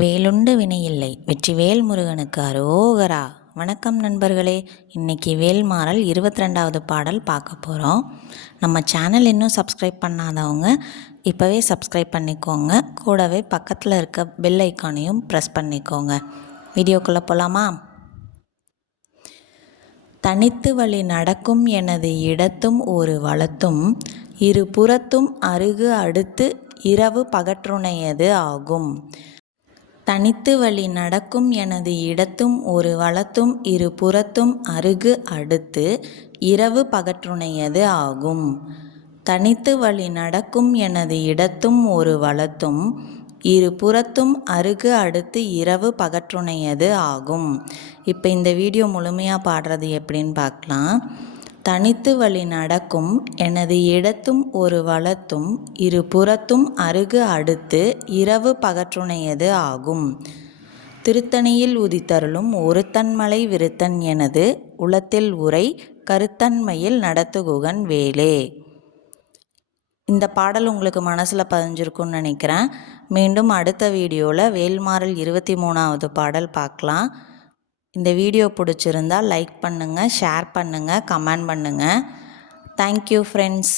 வேலுண்டு வினையில்லை வெற்றிவேல் முருகனுக்கு அரோகரா. வணக்கம் நண்பர்களே, இன்றைக்கி வேல்மாறல் 22வது பாடல் பார்க்க போகிறோம். நம்ம சேனல் இன்னும் சப்ஸ்கிரைப் பண்ணாதவங்க இப்போவே சப்ஸ்கிரைப் பண்ணிக்கோங்க. கூடவே பக்கத்தில் இருக்க பெல் ஐக்கானையும் ப்ரெஸ் பண்ணிக்கோங்க. வீடியோக்குள்ளே போகலாமா? தனித்து வழி நடக்கும் எனது இடத்தும் ஒரு வலத்தும் இரு புறத்தும் அருகு அடுத்து இரவு பகற்றுணையது ஆகும். தனித்து வழி நடக்கும் எனது இடத்தும் ஒரு வலத்தும் இரு புறத்தும் அருகு அடுத்து இரவு பகற்றுணையது ஆகும். தனித்து வழி நடக்கும் எனது இடத்தும் ஒரு வலத்தும் இரு புறத்தும் அருகு அடுத்து இரவு பகற்றுணையது ஆகும். இப்போ இந்த வீடியோ முழுமையாக பாடுறது எப்படின்னு பார்க்கலாம். தனித்து வழி நடக்கும் எனது இடத்தும் ஒரு வலத்தும் இரு புறத்தும் அருகு அடுத்து இரவு பகற்றுணையது ஆகும். திருத்தணியில் உதித்தருளும் ஒருத்தன்மலை விருத்தன் எனது உளத்தில் உரை கருத்தன்மையில் நடத்துகுகன் வேலே. இந்த பாடல் உங்களுக்கு மனசில் பதிஞ்சிருக்குன்னு நினைக்கிறேன். மீண்டும் அடுத்த வீடியோவில் வேல்மாறல் 23வது பாடல் பார்க்கலாம். இந்த வீடியோ பிடிச்சிருந்தால் லைக் பண்ணுங்கள், ஷேர் பண்ணுங்கள், கமெண்ட் பண்ணுங்கள். Thank you friends.